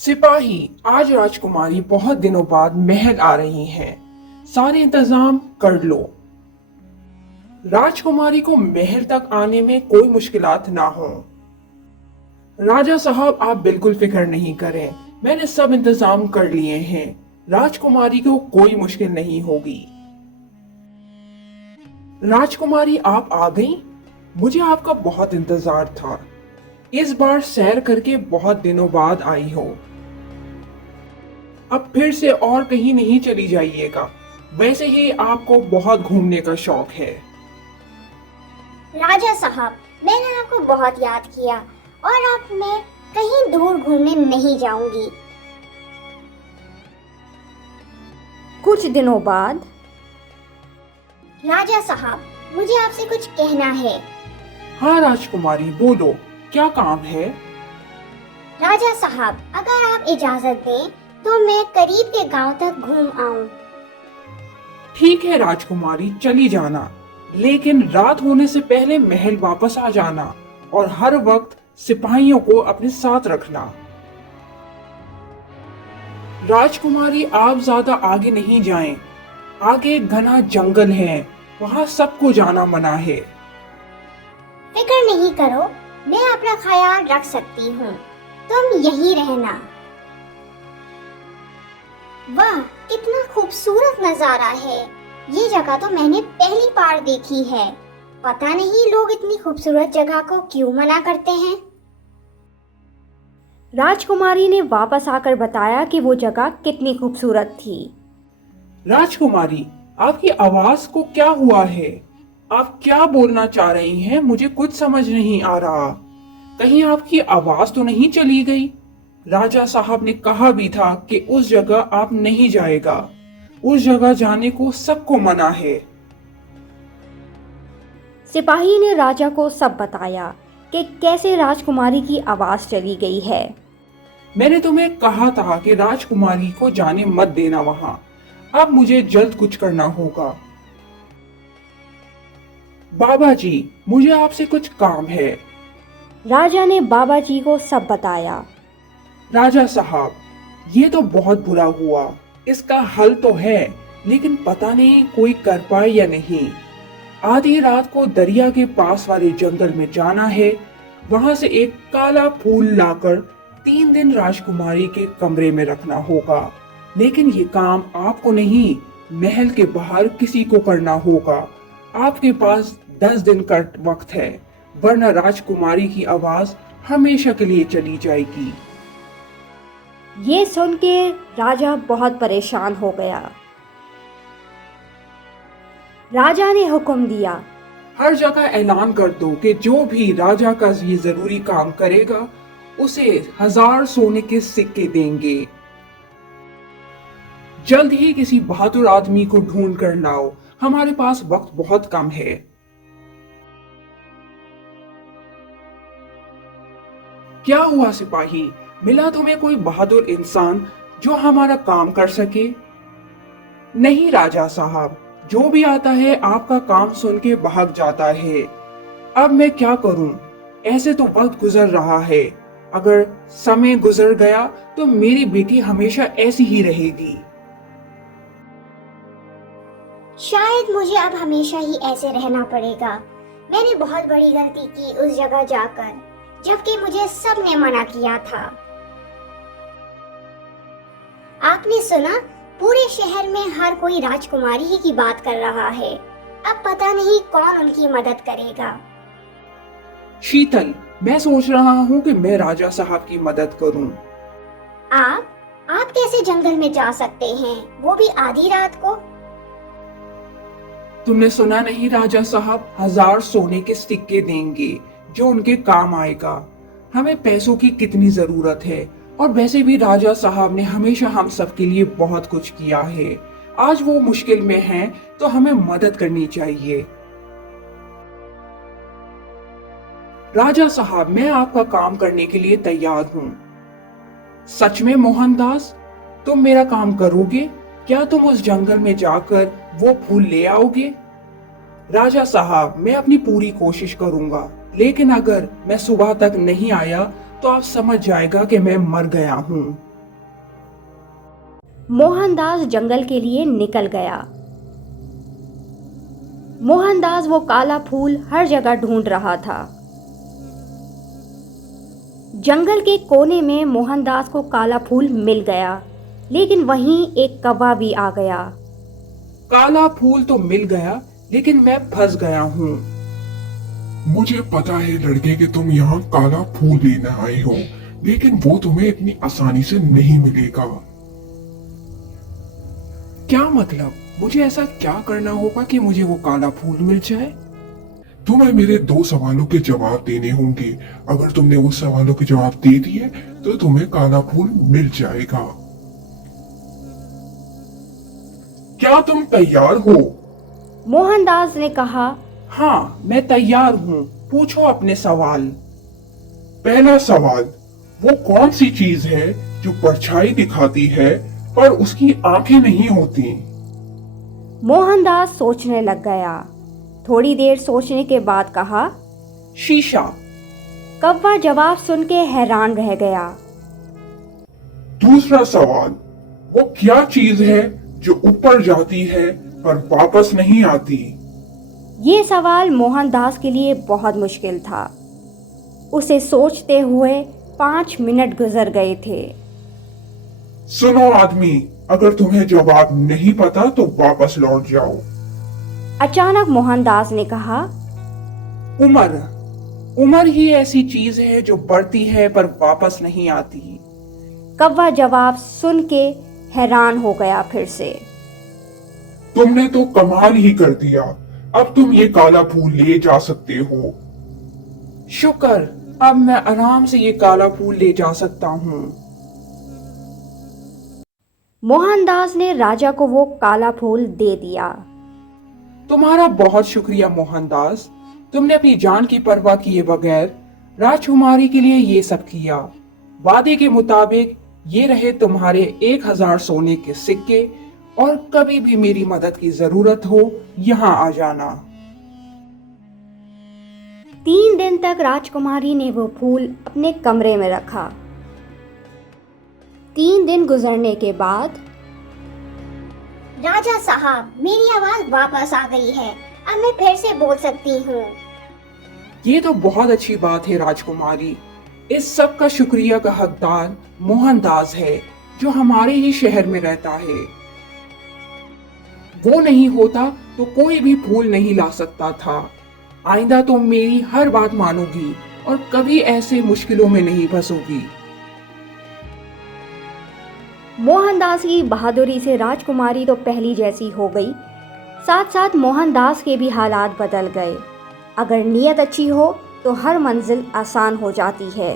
सिपाही, आज राजकुमारी बहुत दिनों बाद महल आ रही हैं। सारे इंतजाम कर लो। राजकुमारी को महल तक आने में कोई मुश्किलात ना हो। राजा साहब, आप बिल्कुल फिक्र नहीं करें, मैंने सब इंतजाम कर लिए हैं। राजकुमारी को कोई मुश्किल नहीं होगी। राजकुमारी, आप आ गई। मुझे आपका बहुत इंतजार था। इस बार सैर करके बहुत दिनों बाद आई हो। अब फिर से और कहीं नहीं चली जाइएगा। वैसे ही आपको बहुत घूमने का शौक है। राजा साहब, मैंने आपको बहुत याद किया और अब मैं कहीं दूर घूमने नहीं जाऊंगी। कुछ दिनों बाद। राजा साहब, मुझे आपसे कुछ कहना है। हाँ राजकुमारी, बोलो, क्या काम है? राजा साहब, अगर आप इजाजत दें तो मैं करीब के गांव तक घूम आऊं। ठीक है राजकुमारी, चली जाना, लेकिन रात होने से पहले महल वापस आ जाना और हर वक्त सिपाहियों को अपने साथ रखना। राजकुमारी, आप ज्यादा आगे नहीं जाएं। आगे घना जंगल है, वहां सबको जाना मना है। फिक्र नहीं करो, मैं अपना ख्याल रख सकती हूँ। तुम यहीं रहना। वाह, कितना खूबसूरत नजारा है। ये जगह तो मैंने पहली बार देखी है। पता नहीं लोग इतनी खूबसूरत जगह को क्यों मना करते हैं। राजकुमारी ने वापस आकर बताया कि वो जगह कितनी खूबसूरत थी। राजकुमारी, आपकी आवाज को क्या हुआ है? आप क्या बोलना चाह रही हैं? मुझे कुछ समझ नहीं आ रहा। कहीं आपकी आवाज तो नहीं चली गई? राजा साहब ने कहा भी था कि उस जगह आप नहीं जाएगा। उस जगह जाने को सबको मना है। सिपाही ने राजा को सब बताया कि कैसे राजकुमारी की आवाज चली गई है। मैंने तुम्हें कहा था कि राजकुमारी को जाने मत देना वहां। अब मुझे जल्द कुछ करना होगा। बाबा जी, मुझे आपसे कुछ काम है। राजा ने बाबा जी को सब बताया। राजा साहब, ये तो बहुत बुरा हुआ। इसका हल तो है, लेकिन पता नहीं कोई कर पाए या नहीं। आधी रात को दरिया के पास वाले जंगल में जाना है। वहां से एक काला फूल लाकर 3 दिन राजकुमारी के कमरे में रखना होगा। लेकिन ये काम आपको नहीं, महल के बाहर किसी को करना होगा। आपके पास 10 दिन का वक्त है, वरना राजकुमारी की आवाज हमेशा के लिए चली जाएगी। ये सुन के राजा बहुत परेशान हो गया। राजा ने हुक्म दिया, हर जगह ऐलान कर दो कि जो भी राजा का ये जरूरी काम करेगा उसे 1000 सोने के सिक्के देंगे। जल्द ही किसी बहादुर आदमी को ढूंढ कर लाओ, हमारे पास वक्त बहुत कम है। क्या हुआ सिपाही, मिला तुम्हें कोई बहादुर इंसान जो हमारा काम कर सके? नहीं राजा साहब, जो भी आता है आपका काम सुन के भाग जाता है। अब मैं क्या करूं? ऐसे तो वक्त गुजर रहा है। अगर समय गुजर गया तो मेरी बेटी हमेशा ऐसी ही रहेगी। शायद मुझे अब हमेशा ही ऐसे रहना पड़ेगा। मैंने बहुत बड़ी गलती की उस जगह जाकर, जबकि मुझे सबने मना किया था। आपने सुना, पूरे शहर में हर कोई राजकुमारी ही की बात कर रहा है। अब पता नहीं कौन उनकी मदद करेगा। शीतल, मैं सोच रहा हूँ कि मैं राजा साहब की मदद करूँ। आप कैसे जंगल में जा सकते हैं, वो भी आधी रात को? तुमने सुना नहीं, राजा साहब 1000 सोने के सिक्के देंगे जो उनके काम आएगा। हमें पैसों की कितनी जरूरत है, और वैसे भी राजा साहब ने हमेशा हम सबके लिए बहुत कुछ किया है। आज वो मुश्किल में हैं, तो हमें मदद करनी चाहिए। राजा साहब, मैं आपका काम करने के लिए तैयार हूँ। सच में मोहनदास, तुम मेरा काम करोगे? क्या तुम उस जंगल में जाकर वो फूल ले आओगे? राजा साहब, मैं अपनी पूरी कोशिश करूंगा, लेकिन अगर मैं सुबह तक नहीं आया तो आप समझ जाएगा कि मैं मर गया हूँ। मोहनदास जंगल के लिए निकल गया। मोहनदास वो काला फूल हर जगह ढूंढ रहा था। जंगल के कोने में मोहनदास को काला फूल मिल गया, लेकिन वहीं एक कौवा भी आ गया। काला फूल तो मिल गया, लेकिन मैं फंस गया हूँ। मुझे पता है लड़के कि तुम यहाँ काला फूल लेने आए हो, लेकिन वो तुम्हें इतनी आसानी से नहीं मिलेगा। क्या मतलब? मुझे ऐसा क्या करना होगा कि मुझे वो काला फूल मिल जाए? तुम्हें मेरे 2 सवालों के जवाब देने होंगे। अगर तुमने उस सवालों के जवाब दे दिए तो तुम्हें काला फूल मिल जाएगा। क्या तुम तैयार हो? मोहनदास ने कहा। हाँ, मैं तैयार हूँ। पूछो अपने सवाल। पहला सवाल, वो कौन सी चीज है जो परछाई दिखाती है पर उसकी आंखें नहीं होती? मोहनदास सोचने लग गया। थोड़ी देर सोचने के बाद कहा, शीशा। कौवा जवाब सुन के हैरान रह गया। दूसरा सवाल, वो क्या चीज है जो ऊपर जाती है पर वापस नहीं आती? ये सवाल मोहनदास के लिए बहुत मुश्किल था। उसे सोचते हुए 5 मिनट गुजर गए थे। सुनो आदमी, अगर तुम्हें जवाब नहीं पता तो वापस लौट जाओ। अचानक मोहनदास ने कहा, उम्र। उम्र ही ऐसी चीज है जो बढ़ती है पर वापस नहीं आती। कौवा जवाब सुन के हैरान हो गया फिर से। तुमने तो कमाल ही कर दिया। अब तुम ये काला फूल ले जा सकते हो। शुक्र, अब मैं आराम से ये काला फूल ले जा सकता हूँ। मोहनदास ने राजा को वो काला फूल दे दिया। तुम्हारा बहुत शुक्रिया मोहनदास। तुमने अपनी जान की परवाह किए बगैर राजकुमारी के लिए ये सब किया। वादे के मुताबिक ये रहे तुम्हारे 1000 सोने के सिक्के, और कभी भी मेरी मदद की जरूरत हो यहाँ आ जाना। 3 दिन तक राजकुमारी ने वो फूल अपने कमरे में रखा। 3 दिन गुजरने के बाद, राजा साहब, मेरी आवाज वापस आ गई है। अब मैं फिर से बोल सकती हूँ। ये तो बहुत अच्छी बात है राजकुमारी। इस सब का शुक्रिया का हकदार मोहनदास है, जो हमारे ही शहर में रहता है। वो नहीं होता तो कोई भी फूल नहीं ला सकता था। आइंदा तुम मेरी हर बात मानोगी और कभी ऐसे मुश्किलों में नहीं फंसोगी। मोहनदास की बहादुरी से राजकुमारी तो पहली जैसी हो गई, साथ साथ मोहनदास के भी हालात बदल गए। अगर नीयत अच्छी हो तो हर मंजिल आसान हो जाती है।